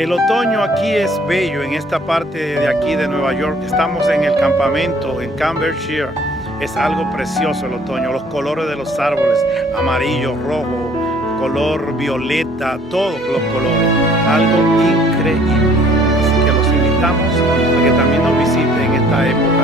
El otoño aquí es bello, en esta parte de aquí de Nueva York. Estamos en el campamento en Cambridgeshire. Es algo precioso el otoño, los colores de los árboles, amarillo, rojo, color violeta, todos los colores. Algo increíble. Así que los invitamos a que también nos visiten en esta época